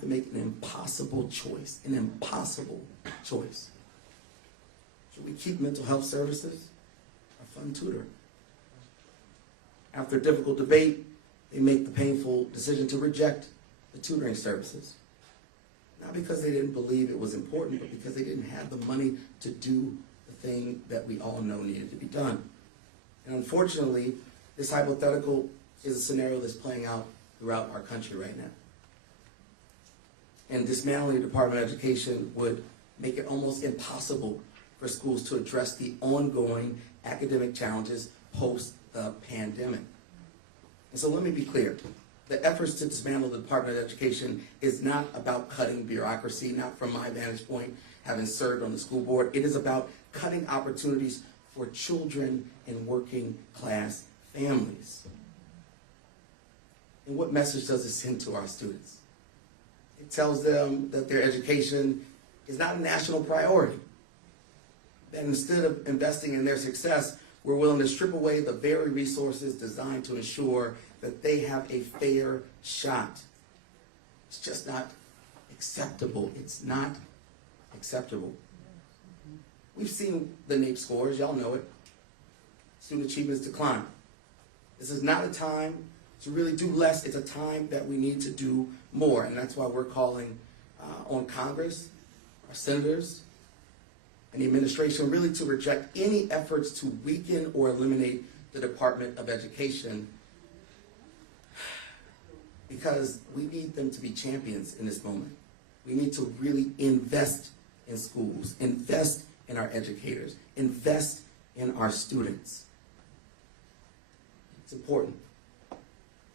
have to make an impossible choice, an impossible choice. Should we keep mental health services or fund tutoring? After a difficult debate, they make the painful decision to reject the tutoring services. Not because they didn't believe it was important, but because they didn't have the money to do the thing that we all know needed to be done. And unfortunately, this hypothetical is a scenario that's playing out throughout our country right now. And dismantling the Department of Education would make it almost impossible for schools to address the ongoing academic challenges post the pandemic. And so let me be clear. The efforts to dismantle the Department of Education is not about cutting bureaucracy, not from my vantage point, having served on the school board. It is about cutting opportunities for children in working class families. And what message does it send to our students? It tells them that their education is not a national priority. That instead of investing in their success, we're willing to strip away the very resources designed to ensure that they have a fair shot. It's just not acceptable. It's not acceptable. We've seen the NAEP scores, y'all know it. Student achievements decline. This is not a time to really do less. It's a time that we need to do more, and that's why we're calling on Congress, our senators, and the administration really to reject any efforts to weaken or eliminate the Department of Education, because we need them to be champions in this moment. We need to really invest in schools, invest in our educators, invest in our students. It's important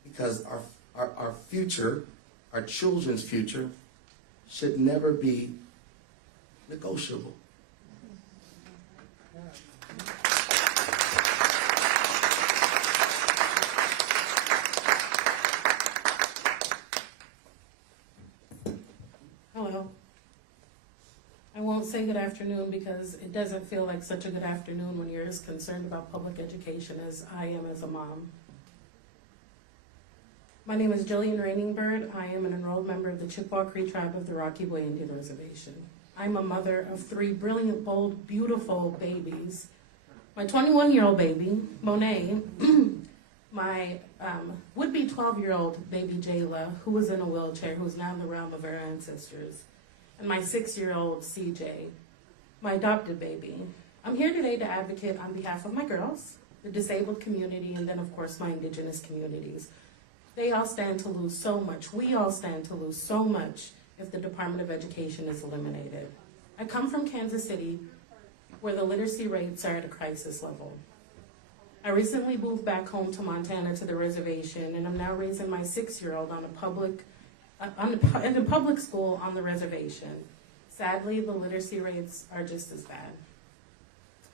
because our future, our children's future, should never be negotiable. Hello. I won't say good afternoon because it doesn't feel like such a good afternoon when you're as concerned about public education as I am as a mom. My name is Jillian Rainingbird. I am an enrolled member of the Chippewa Cree tribe of the Rocky Boy Indian Reservation. I'm a mother of 3 brilliant, bold, beautiful babies. My 21-year-old baby, Monet, my would-be 12-year-old baby, Jayla, who was in a wheelchair, who's now in the realm of her ancestors, and my 6-year-old, CJ, my adopted baby. I'm here today to advocate on behalf of my girls, the disabled community, and then, of course, my indigenous communities. They all stand to lose so much. We all stand to lose so much if the Department of Education is eliminated. I come from Kansas City, where the literacy rates are at a crisis level. I recently moved back home to Montana to the reservation, and I'm now raising my 6-year-old in a public school on the reservation. Sadly, the literacy rates are just as bad.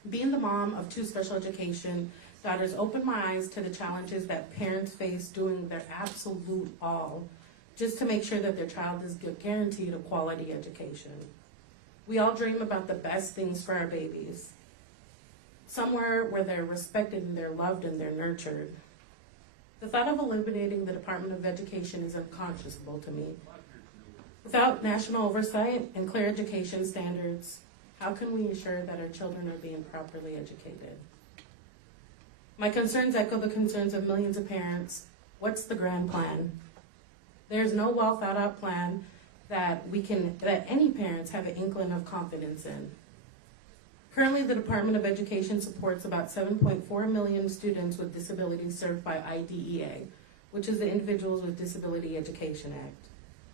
Being the mom of 2 special education daughters opened my eyes to the challenges that parents face doing their absolute all just to make sure that their child is guaranteed a quality education. We all dream about the best things for our babies, somewhere where they're respected and they're loved and they're nurtured. The thought of eliminating the Department of Education is unconscionable to me. Without national oversight and clear education standards, how can we ensure that our children are being properly educated? My concerns echo the concerns of millions of parents. What's the grand plan? There's no well thought out plan that any parents have an inkling of confidence in. Currently, the Department of Education supports about 7.4 million students with disabilities served by IDEA, which is the Individuals with Disability Education Act.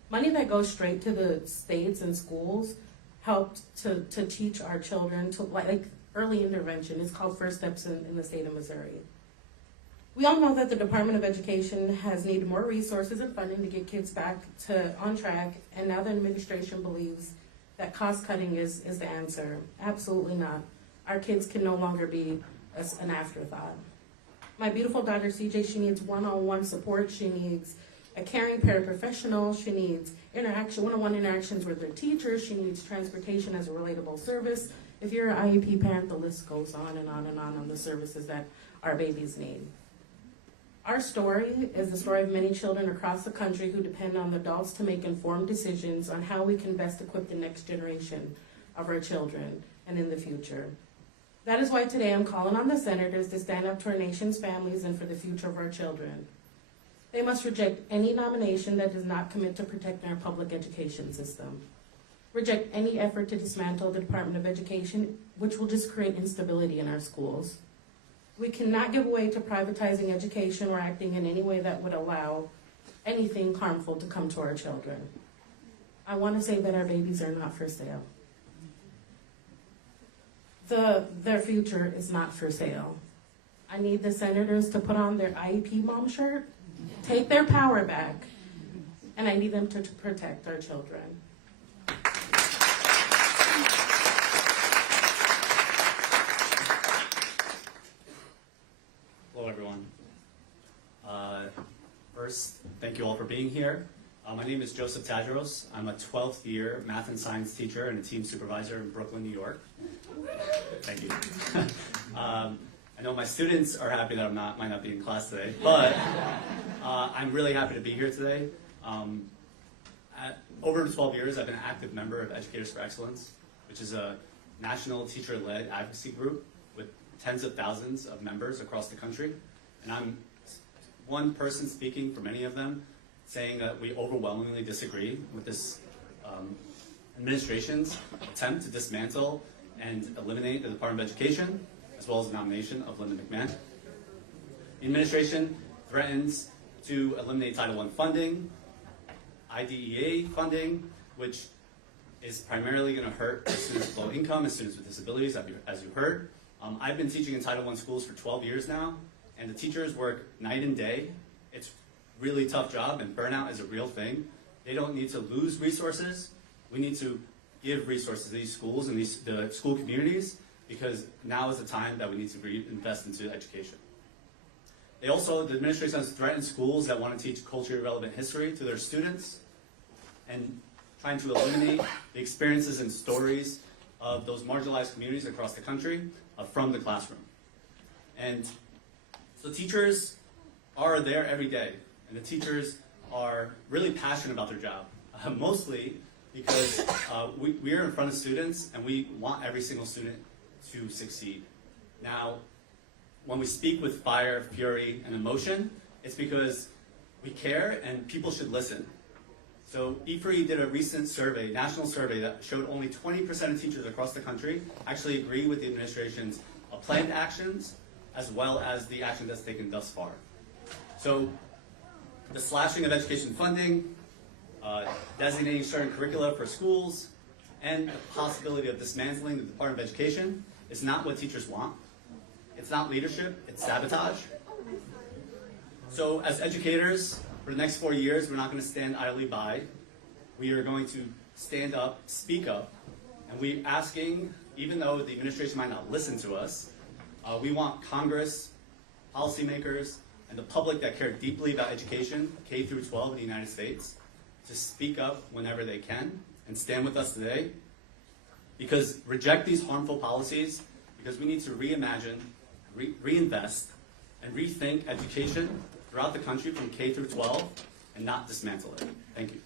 Money that goes straight to the states and schools helped to teach our children to like early intervention. It's called First Steps in the state of Missouri. We all know that the Department of Education has needed more resources and funding to get kids back on track, and now the administration believes that cost cutting is the answer. Absolutely not. Our kids can no longer be an afterthought. My beautiful daughter CJ, she needs one-on-one support. She needs a caring paraprofessional. She needs one-on-one interactions with her teachers. She needs transportation as a relatable service. If you're an IEP parent, the list goes on and on and on the services that our babies need. Our story is the story of many children across the country who depend on the adults to make informed decisions on how we can best equip the next generation of our children and in the future. That is why today I'm calling on the senators to stand up to our nation's families and for the future of our children. They must reject any nomination that does not commit to protecting our public education system. Reject any effort to dismantle the Department of Education, which will just create instability in our schools. We cannot give way to privatizing education or acting in any way that would allow anything harmful to come to our children. I want to say that our babies are not for sale. Their future is not for sale. I need the senators to put on their IEP mom shirt, take their power back, and I need them to protect our children. Hello, everyone. First, thank you all for being here. My name is Joseph Tadros. I'm a 12th year math and science teacher and a team supervisor in Brooklyn, New York. Thank you. I know my students are happy that I might not be in class today, but I'm really happy to be here today. Over 12 years, I've been an active member of Educators for Excellence, which is a national teacher-led advocacy group with tens of thousands of members across the country. And I'm one person speaking for many of them, saying that we overwhelmingly disagree with this administration's attempt to dismantle and eliminate the Department of Education, as well as the nomination of Linda McMahon. The administration threatens to eliminate Title I funding, IDEA funding, which is primarily going to hurt students with low income and students with disabilities, as you heard. I've been teaching in Title I schools for 12 years now, and the teachers work night and day. It's a really tough job, and burnout is a real thing. They don't need to lose resources. We need to give resources to these schools and the school communities, because now is the time that we need to reinvest into education. The administration has threatened schools that want to teach culturally relevant history to their students and trying to eliminate the experiences and stories of those marginalized communities across the country from the classroom. And so teachers are there every day, and the teachers are really passionate about their job, mostly because we are in front of students and we want every single student to succeed. Now, when we speak with fire, fury, and emotion, it's because we care and people should listen. So E3 did a recent survey, national survey, that showed only 20% of teachers across the country actually agree with the administration's planned actions, as well as the action that's taken thus far. So the slashing of education funding, designating certain curricula for schools, and the possibility of dismantling the Department of Education is not what teachers want. It's not leadership, it's sabotage. So as educators, for the next 4 years, we're not going to stand idly by. We are going to stand up, speak up, and we're asking, even though the administration might not listen to us, we want Congress, policymakers, and the public that care deeply about education, K through 12 in the United States, to speak up whenever they can and stand with us today. Because reject these harmful policies, because we need to reimagine, reinvest, and rethink education throughout the country from K through 12 and not dismantle it. Thank you.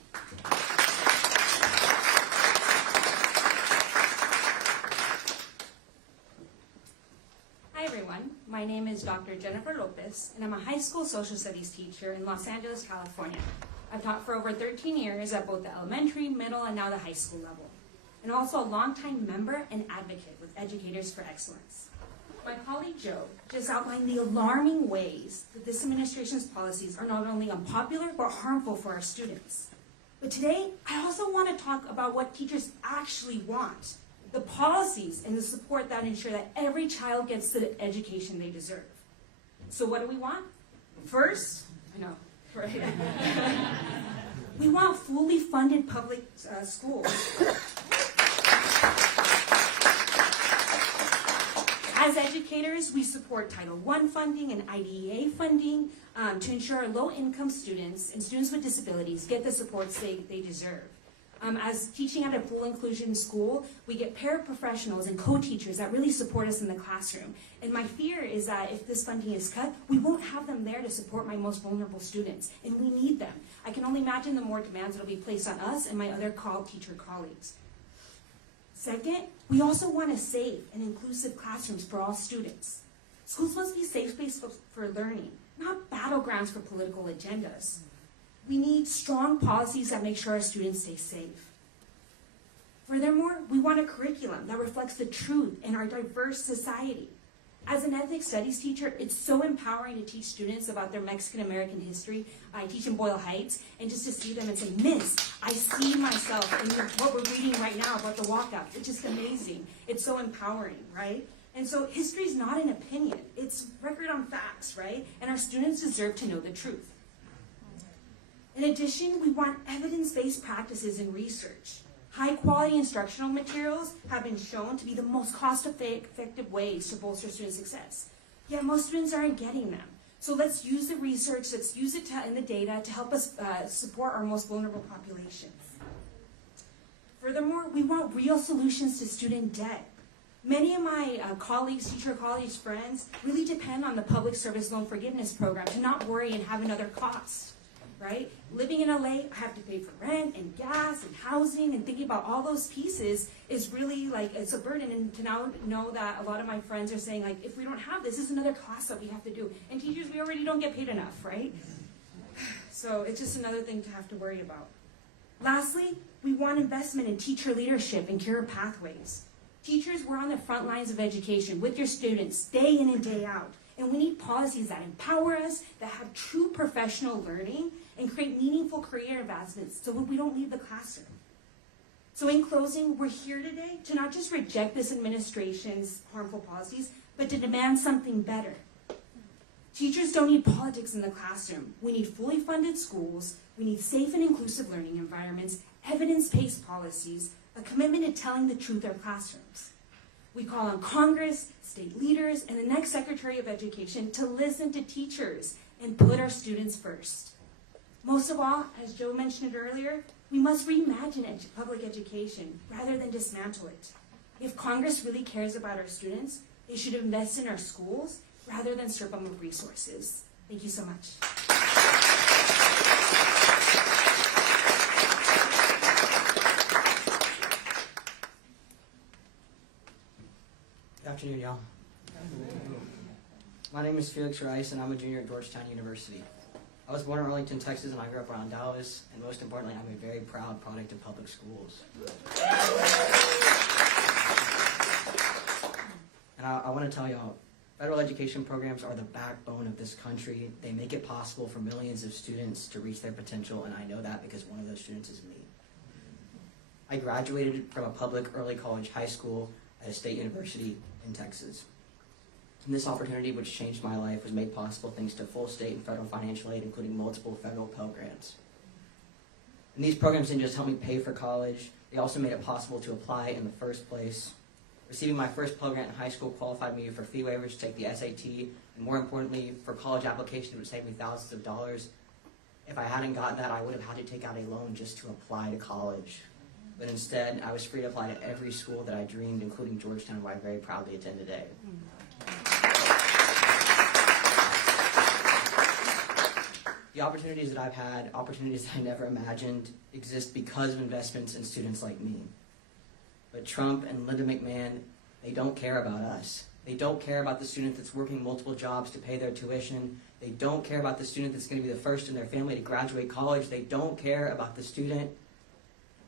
Hi everyone, my name is Dr. Jennifer Lopez, and I'm a high school social studies teacher in Los Angeles, California. I've taught for over 13 years at both the elementary, middle, and now the high school level, and also a longtime member and advocate with Educators for Excellence. My colleague Joe just outlined the alarming ways that this administration's policies are not only unpopular but harmful for our students. But today, I also want to talk about what teachers actually want, the policies and the support that ensure that every child gets the education they deserve. So what do we want? First, I know, right? We want fully funded public schools. As educators, we support Title I funding and IDEA funding to ensure our low-income students and students with disabilities get the supports they deserve. As teaching at a full inclusion school, we get paraprofessionals and co-teachers that really support us in the classroom. And my fear is that if this funding is cut, we won't have them there to support my most vulnerable students, and we need them. I can only imagine the more demands that will be placed on us and my other teacher colleagues. Second, we also want to safe and inclusive classrooms for all students. Schools must be safe spaces for learning, not battlegrounds for political agendas. We need strong policies that make sure our students stay safe. Furthermore, we want a curriculum that reflects the truth in our diverse society. As an ethnic studies teacher, it's so empowering to teach students about their Mexican-American history. I teach in Boyle Heights, and just to see them and say, Miss, I see myself in what we're reading right now about the walkout. It's just amazing. It's so empowering, right? And so history is not an opinion. It's record on facts, right? And our students deserve to know the truth. In addition, we want evidence-based practices in research. High-quality instructional materials have been shown to be the most cost-effective ways to bolster student success. Yet most students aren't getting them. So let's use the research, let's use it and the data to help us support our most vulnerable populations. Furthermore, we want real solutions to student debt. Many of my teacher colleagues, friends, really depend on the Public Service Loan Forgiveness Program to not worry and have another cost. Right? Living in LA, I have to pay for rent and gas and housing, and thinking about all those pieces is really like, it's a burden. And to now know that a lot of my friends are saying, like, if we don't have this is another cost that we have to do. And teachers, we already don't get paid enough, right? So it's just another thing to have to worry about. Lastly, we want investment in teacher leadership and career pathways. Teachers, we're on the front lines of education with your students day in and day out. And we need policies that empower us, that have true professional learning, and create meaningful career advancements so that we don't leave the classroom. So in closing, we're here today to not just reject this administration's harmful policies, but to demand something better. Teachers don't need politics in the classroom. We need fully funded schools, we need safe and inclusive learning environments, evidence-based policies, a commitment to telling the truth in our classrooms. We call on Congress, state leaders, and the next Secretary of Education to listen to teachers and put our students first. Most of all, as Joe mentioned earlier, we must reimagine public education rather than dismantle it. If Congress really cares about our students, they should invest in our schools rather than strip them of resources. Thank you so much. Good afternoon, y'all. My name is Felix Rice, and I'm a junior at Georgetown University. I was born in Arlington, Texas, and I grew up around Dallas, and most importantly, I'm a very proud product of public schools. And I want to tell y'all, federal education programs are the backbone of this country. They make it possible for millions of students to reach their potential, and I know that because one of those students is me. I graduated from a public early college high school at a state university in Texas. And this opportunity, which changed my life, was made possible thanks to full state and federal financial aid, including multiple federal Pell Grants. And these programs didn't just help me pay for college, they also made it possible to apply in the first place. Receiving my first Pell Grant in high school qualified me for fee waivers to take the SAT, and more importantly, for college application, it would save me thousands of dollars. If I hadn't gotten that, I would have had to take out a loan just to apply to college. But instead, I was free to apply to every school that I dreamed, including Georgetown, where I very proudly attend today. The opportunities that I've had, opportunities that I never imagined, exist because of investments in students like me. But Trump and Linda McMahon, they don't care about us. They don't care about the student that's working multiple jobs to pay their tuition. They don't care about the student that's going to be the first in their family to graduate college. They don't care about the student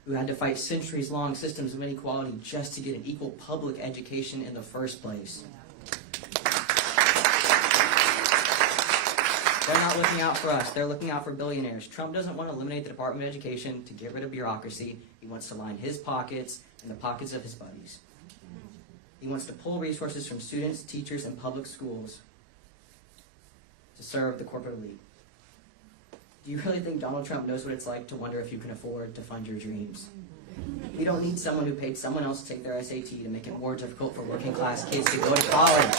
who had to fight centuries-long systems of inequality just to get an equal public education in the first place. They're not looking out for us. They're looking out for billionaires. Trump doesn't want to eliminate the Department of Education to get rid of bureaucracy. He wants to line his pockets and the pockets of his buddies. He wants to pull resources from students, teachers, and public schools to serve the corporate elite. Do you really think Donald Trump knows what it's like to wonder if you can afford to fund your dreams? We don't need someone who paid someone else to take their SAT to make it more difficult for working class kids to go to college.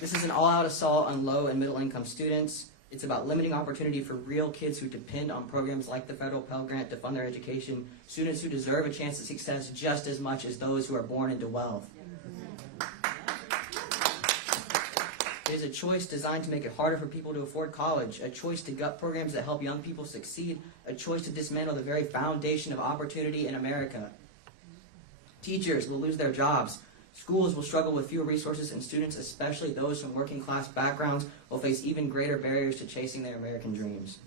This is an all-out assault on low and middle income students. It's about limiting opportunity for real kids who depend on programs like the federal Pell Grant to fund their education, students who deserve a chance at success just as much as those who are born into wealth. It is a choice designed to make it harder for people to afford college, a choice to gut programs that help young people succeed, a choice to dismantle the very foundation of opportunity in America. Teachers will lose their jobs. Schools will struggle with fewer resources, and students, especially those from working class backgrounds, will face even greater barriers to chasing their American dreams.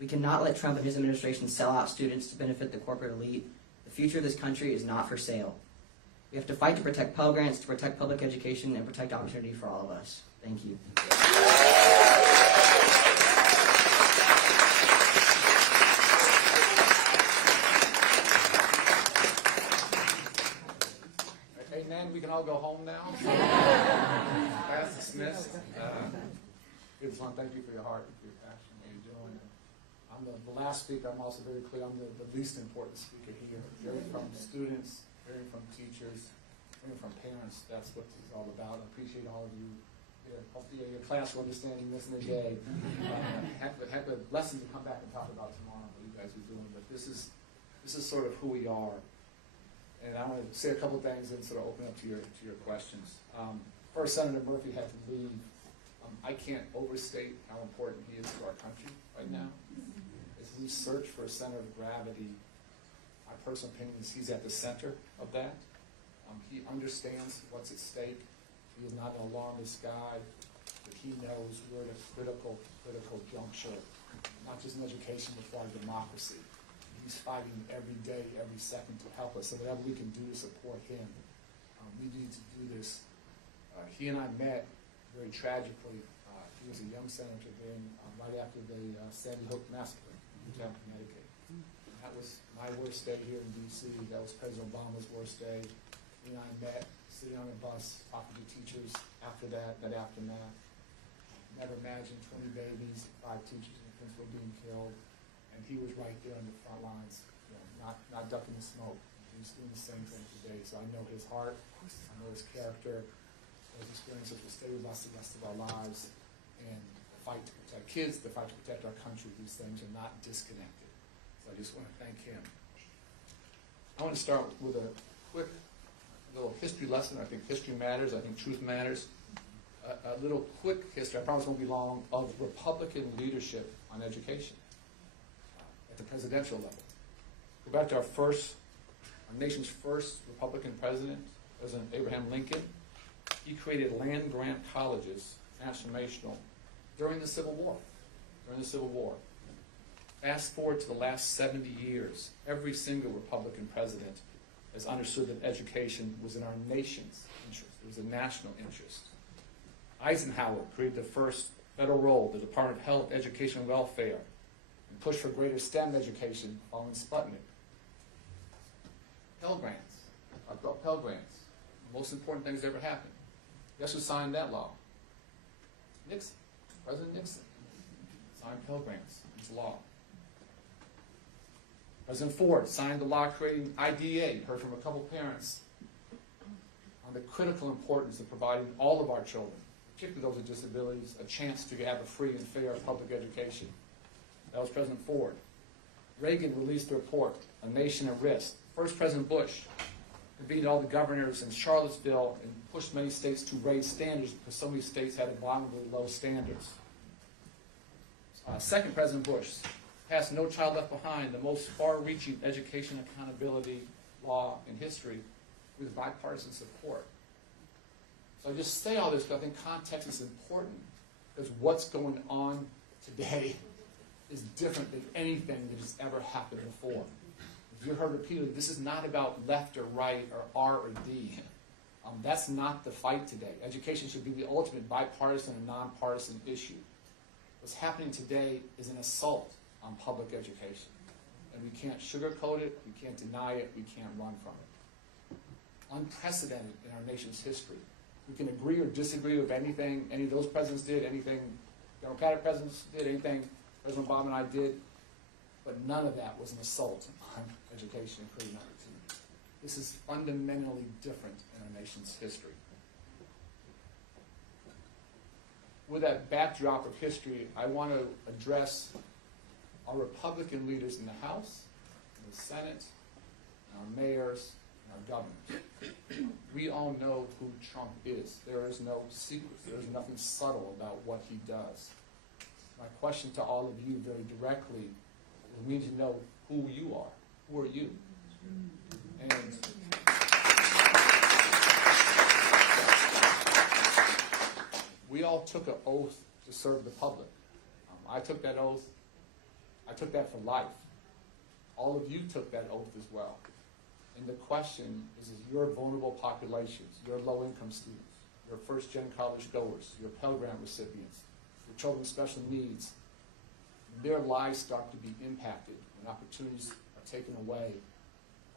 We cannot let Trump and his administration sell out students to benefit the corporate elite. The future of this country is not for sale. We have to fight to protect Pell Grants, to protect public education, and protect opportunity for all of us. Thank you. Amen. We can all go home now. Class dismissed. Good fun. Thank you for your heart and for your passion and what you're doing. I'm the last speaker. I'm also very clear. I'm the least important speaker here. Hearing from students, hearing from teachers, hearing from parents. That's what this is all about. I appreciate all of you. Hopefully your class will understand you missing a day. Heck of a lesson to come back and talk about tomorrow, what you guys are doing. But this is sort of who we are. And I want to say a couple things and sort of open up to your questions. First, Senator Murphy had to leave. I can't overstate how important he is to our country right now. As we search for a center of gravity, my personal opinion is he's at the center of that. He understands what's at stake. He is not an alarmist guy, but he knows we're at a critical juncture, not just in education, but for our democracy. He's fighting every day, every second to help us. So whatever we can do to support him, we need to do this. He and I met very tragically. He was a young senator then, right after the Sandy Hook massacre in Newtown, Connecticut. That was my worst day here in D.C. That was President Obama's worst day. He and I met, sitting on a bus, talking to teachers after that aftermath. Never imagined 20 babies, 5 teachers, and the principal being killed. And he was right there on the front lines, not ducking the smoke. He's doing the same thing today. So I know his heart, I know his character, those experiences will stay with us the rest of our lives. And the fight to protect kids, the fight to protect our country, these things are not disconnected. So I just want to thank him. I want to start with a quick little history lesson. I think history matters. I think truth matters. A little quick history, I promise it won't be long, of Republican leadership on education at the presidential level. Go back to our nation's first Republican president, President Abraham Lincoln. He created land-grant colleges, transformational, during the Civil War. Fast forward to the last 70 years, every single Republican president has understood that education was in our nation's interest. It was a national interest. Eisenhower created the first federal role, the Department of Health, Education, and Welfare, and pushed for greater STEM education following Sputnik. Pell Grants. I brought Pell Grants. The most important thing that's ever happened. Guess who signed that law? Nixon. President Nixon signed Pell Grants. It's law. President Ford signed the law creating IDEA. Heard from a couple parents on the critical importance of providing all of our children, particularly those with disabilities, a chance to have a free and fair public education. That was President Ford. Reagan released the report, A Nation at Risk. First President Bush convened all the governors in Charlottesville and pushed many states to raise standards because so many states had abominably low standards. Second President Bush passed No Child Left Behind, the most far-reaching education accountability law in history, with bipartisan support. So I just say all this because I think context is important, because what's going on today is different than anything that has ever happened before. If you heard repeatedly, this is not about left or right or R or D. That's not the fight today. Education should be the ultimate bipartisan and nonpartisan issue. What's happening today is an assault on public education. And we can't sugarcoat it, we can't deny it, we can't run from it. Unprecedented in our nation's history. We can agree or disagree with anything any of those presidents did, anything Democratic presidents did, anything President Obama and I did, but none of that was an assault on education and creating opportunity. This is fundamentally different in our nation's history. with that backdrop of history, I want to address our Republican leaders in the House, in the Senate, our mayors, and our governors. We all know who Trump is. There is no secret. There is nothing subtle about what he does. My question to all of you very directly, we need to know who you are. Who are you? And we all took an oath to serve the public. I took that oath. I took that for life. All of you took that oath as well. And the question is your vulnerable populations, your low-income students, your first-gen college goers, your Pell Grant recipients, your children with special needs, their lives start to be impacted when opportunities are taken away.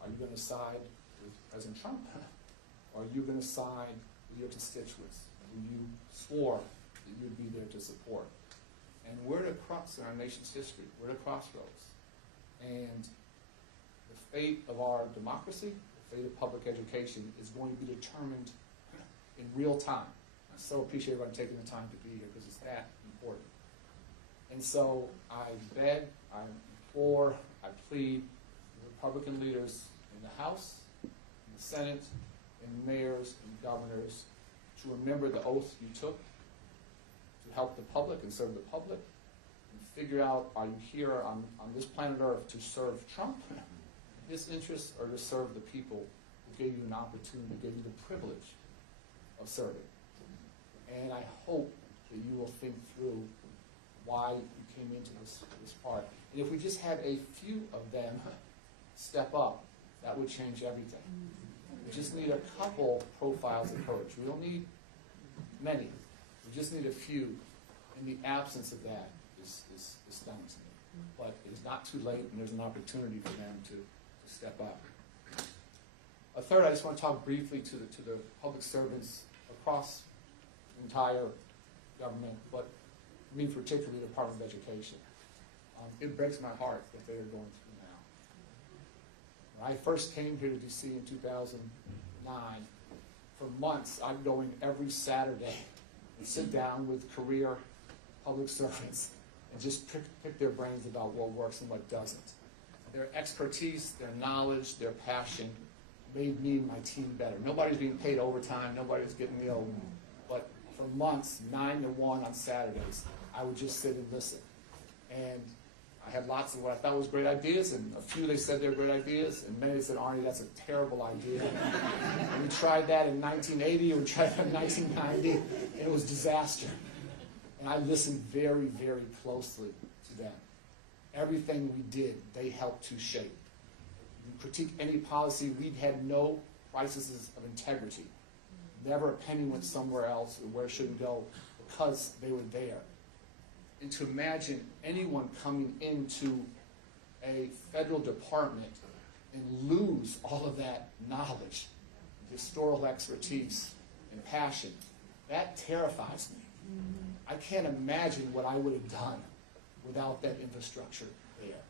Are you going to side with President Trump? Or are you going to side with your constituents who you swore that you'd be there to support? And we're at a crux in our nation's history. We're at a crossroads. And the fate of our democracy, the fate of public education is going to be determined in real time. I so appreciate everybody taking the time to be here because it's that important. And so I beg, I implore, I plead the Republican leaders in the House, in the Senate, and mayors and governors to remember the oath you took to help the public and serve the public, and figure out, are you here on this planet Earth to serve Trump, his interests, or to serve the people who gave you an opportunity, gave you the privilege of serving? And I hope that you will think through why you came into this part. And if we just had a few of them step up, that would change everything. We just need a couple profiles of courage. We don't need many. We just need a few. And the absence of that is stunning to me. But it is not too late, and there's an opportunity for them to step up. A third, I just want to talk briefly to the public servants across the entire government, but I mean particularly the Department of Education. It breaks my heart that they are going through now. When I first came here to DC in 2009, for months I'd go in every Saturday and sit down with career public servants and just pick their brains about what works and what doesn't. Their expertise, their knowledge, their passion made me and my team better. Nobody's being paid overtime, nobody's getting meal, but for months, 9 to 1 on Saturdays, I would just sit and listen. And I had lots of what I thought was great ideas, and a few they said they were great ideas, and many said, Arnie, that's a terrible idea. And we tried that in 1980, and we tried that in 1990, and it was disaster. And I listened very, very closely to them. Everything we did, they helped to shape. You critique any policy, we had no crises of integrity. Never a penny went somewhere else or where it shouldn't go because they were there. And to imagine anyone coming into a federal department and lose all of that knowledge, historical expertise, and passion, that terrifies me. I can't imagine what I would have done without that infrastructure there.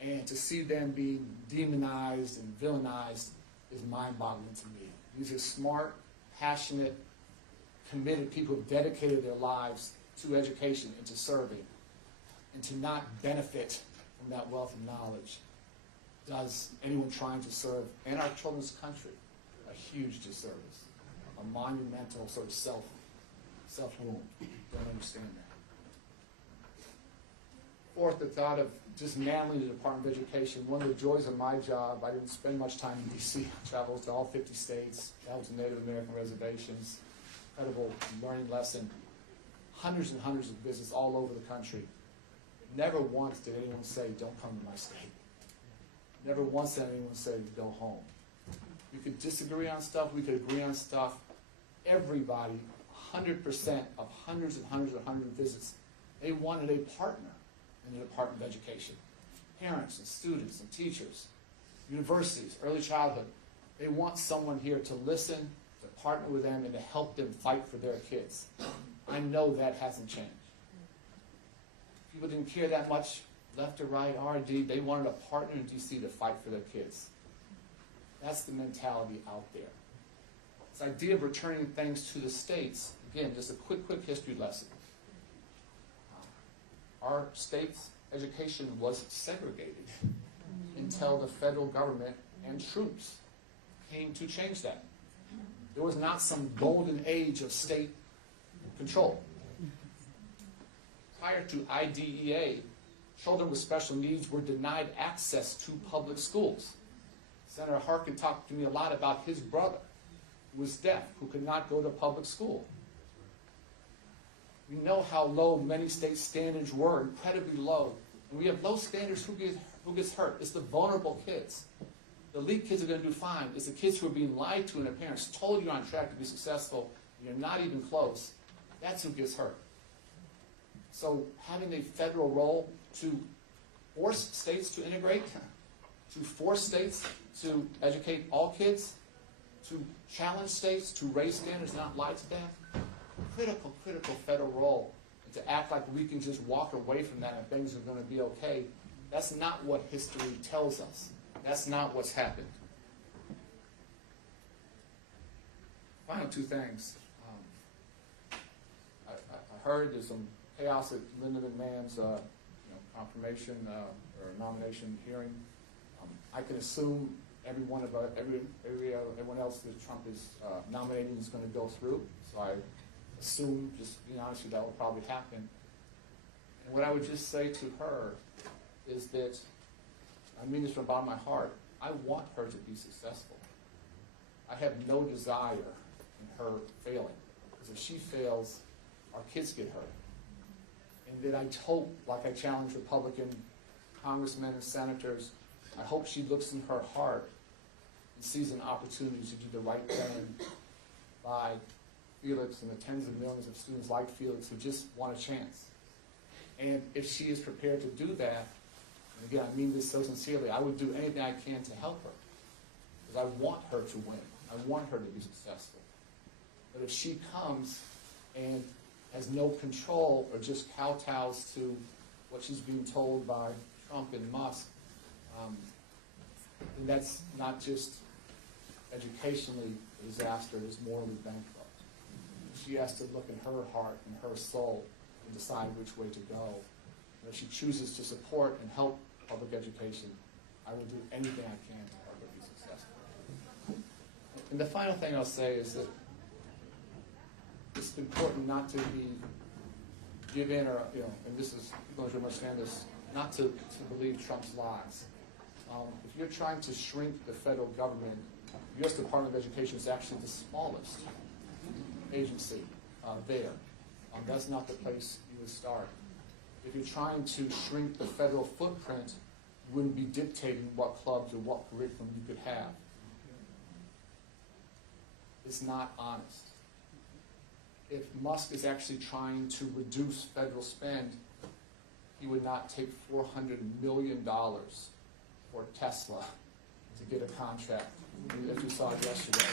And to see them being demonized and villainized is mind-boggling to me. These are smart, passionate, committed people who have dedicated their lives to education and to serving. And to not benefit from that wealth of knowledge does anyone trying to serve in our children's country a huge disservice, a monumental sort of self-wound. Don't understand that. Fourth, the thought of dismantling the Department of Education. One of the joys of my job, I didn't spend much time in D.C. I traveled to all 50 states, traveled to Native American reservations, incredible learning lesson, hundreds and hundreds of visits all over the country. Never once did anyone say, don't come to my state. Never once did anyone say, go home. We could disagree on stuff, we could agree on stuff. Everybody, 100% of hundreds and hundreds and hundreds of visits, they wanted a partner in the Department of Education. Parents and students and teachers, universities, early childhood. They want someone here to listen, to partner with them, and to help them fight for their kids. I know that hasn't changed. People didn't care that much, left or right, R&D. They wanted a partner in D.C. to fight for their kids. That's the mentality out there. This idea of returning things to the states Again, just a quick history lesson. Our state's education was segregated until the federal government and troops came to change that. There was not some golden age of state control. Prior to IDEA, children with special needs were denied access to public schools. Senator Harkin talked to me a lot about his brother, who was deaf, who could not go to public school. We know how low many state standards were, incredibly low. And we have low standards, who gets hurt? It's the vulnerable kids. The elite kids are going to do fine. It's the kids who are being lied to and their parents told you're on track to be successful, and you're not even close. That's who gets hurt. So having a federal role to force states to integrate, to force states to educate all kids, to challenge states to raise standards, not lie to them, critical federal role. And to act like we can just walk away from that and things are going to be okay, that's not what history tells us. That's not what's happened. Final two things. I heard there's some chaos at Linda McMahon's confirmation or nomination hearing. I can assume everyone else that Trump is nominating is going to go through. So I assume, just being honest with you, that will probably happen. And what I would just say to her is that, I mean this from the bottom of my heart, I want her to be successful. I have no desire in her failing, because if she fails, our kids get hurt. And that I hope, like I challenge Republican congressmen and senators, I hope she looks in her heart and sees an opportunity to do the right thing by Felix and the tens of millions of students like Felix who just want a chance. And if she is prepared to do that, and again, I mean this so sincerely, I would do anything I can to help her. Because I want her to win. I want her to be successful. But if she comes and has no control or just kowtows to what she's being told by Trump and Musk, then that's not just educationally a disaster, it's morally bankrupt. She has to look in her heart and her soul and decide which way to go. And if she chooses to support and help public education, I will do anything I can to help her be successful. And the final thing I'll say is that it's important not to give in or, and this is, people should understand this, not to believe Trump's lies. If you're trying to shrink the federal government, the U.S. Department of Education is actually the smallest agency there. That's not the place you would start. If you're trying to shrink the federal footprint, you wouldn't be dictating what clubs or what curriculum you could have. It's not honest. If Musk is actually trying to reduce federal spend, he would not take $400 million for Tesla to get a contract, as we saw yesterday.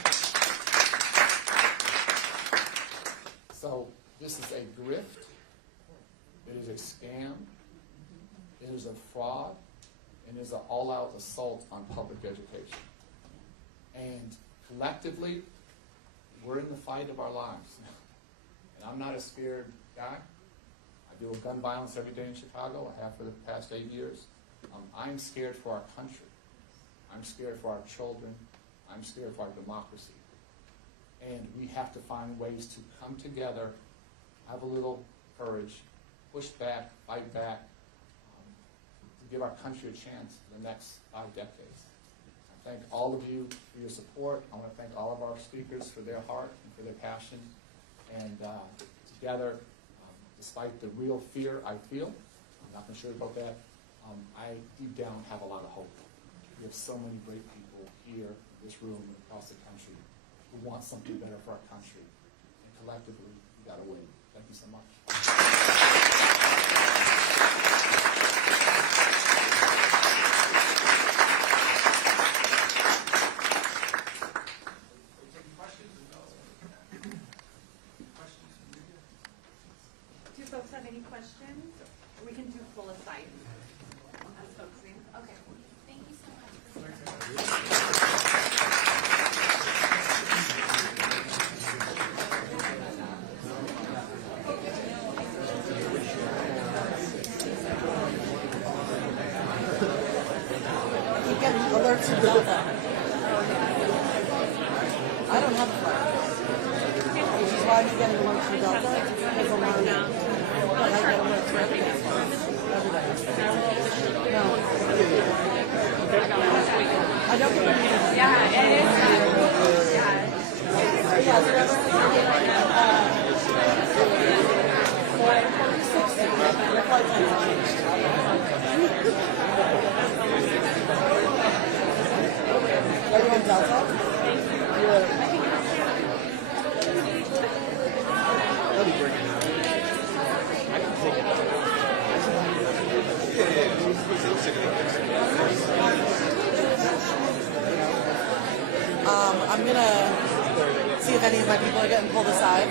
So this is a grift, it is a scam, it is a fraud, and it is an all-out assault on public education. And collectively, we're in the fight of our lives. And I'm not a scared guy. I deal with gun violence every day in Chicago. I have for the past 8 years. I'm scared for our country. I'm scared for our children. I'm scared for our democracy. And we have to find ways to come together, have a little courage, push back, fight back, to give our country a chance for the next 5 decades. I thank all of you for your support. I want to thank all of our speakers for their heart and for their passion. And together, despite the real fear I feel, I'm not going to sugarcoat that, I deep down have a lot of hope. We have so many great people here in this room and across the country who want something better for our country. And collectively, we got to win. Thank you so much. Do folks have any questions? We can do full aside. As folks think. Okay. Thank you so much. I don't have a flight. Which is why I'm getting to work for Delta. Because I'm on, but I get to work for every day. No. I don't get to work. Yeah, it is. Yeah, so that's the flight time's changed. Everyone Delta? I'm gonna see if any of my people are getting pulled aside.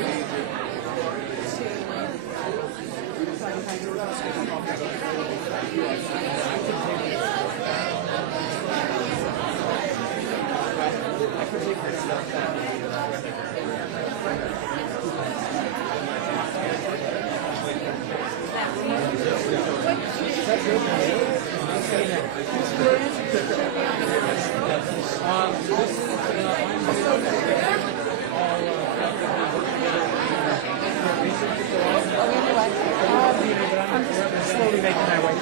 I'm just slowly making my way.